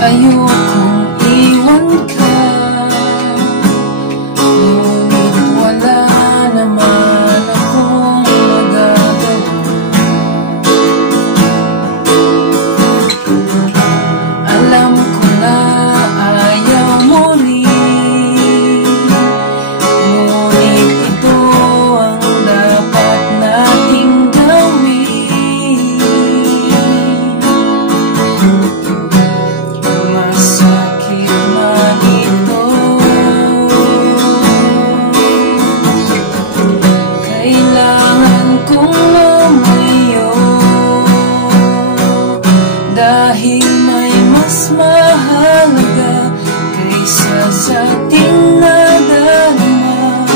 Ayokong iwan ka, ngunit wala naman akong magagawa. Alam ko na ayaw mo rin, ngunit ito ang dapat nating gawin. Masakit man ito, kailangan kong lumayo, dahil may mas mahalaga kaysa sa ating nadarama.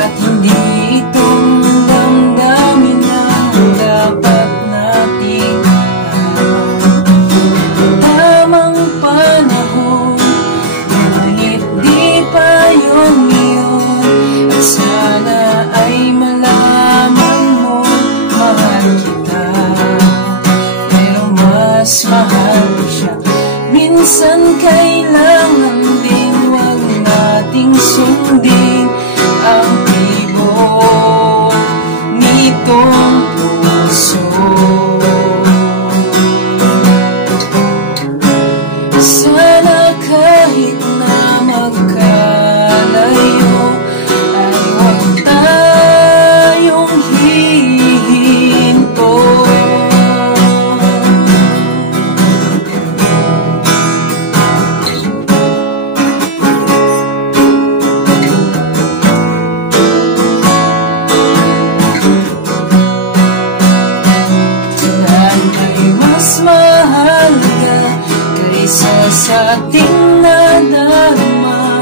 At hindi itong damdamin ang dapat nating alaman. Tamang panahon, ngunit di pa yun yun. At sana ay malaman mo, mahal kita, pero mas mahal ko siya. Minsan kailangan din wag nating sundin ang tibok nitong puso. Sana kahit na magkalayo ay huwag tayong hihinto. Dahil ay mas mahalaga kaysa sa ating nadarama.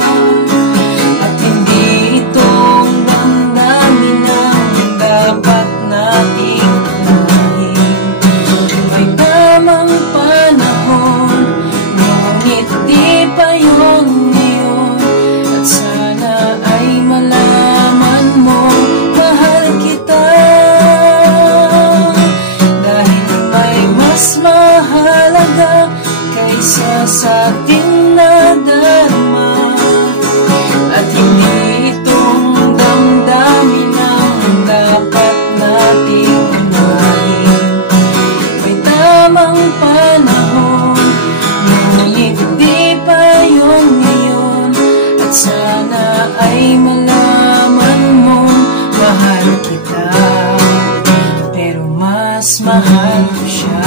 At hindi itong damdamin ang dapat nating unahin. May tamang panahon, ngunit di pa yun ngayon. At sana ay malaman mo, mahal kita, dahil may mas mahalaga kaysa sa ating nadarama. At hindi itong damdamin ang dapat nating unahin. May tamang panahon, ngunit di pa yun ngayon. At sana ay malaman mo, mahal kita, pero mas mahal ko siya.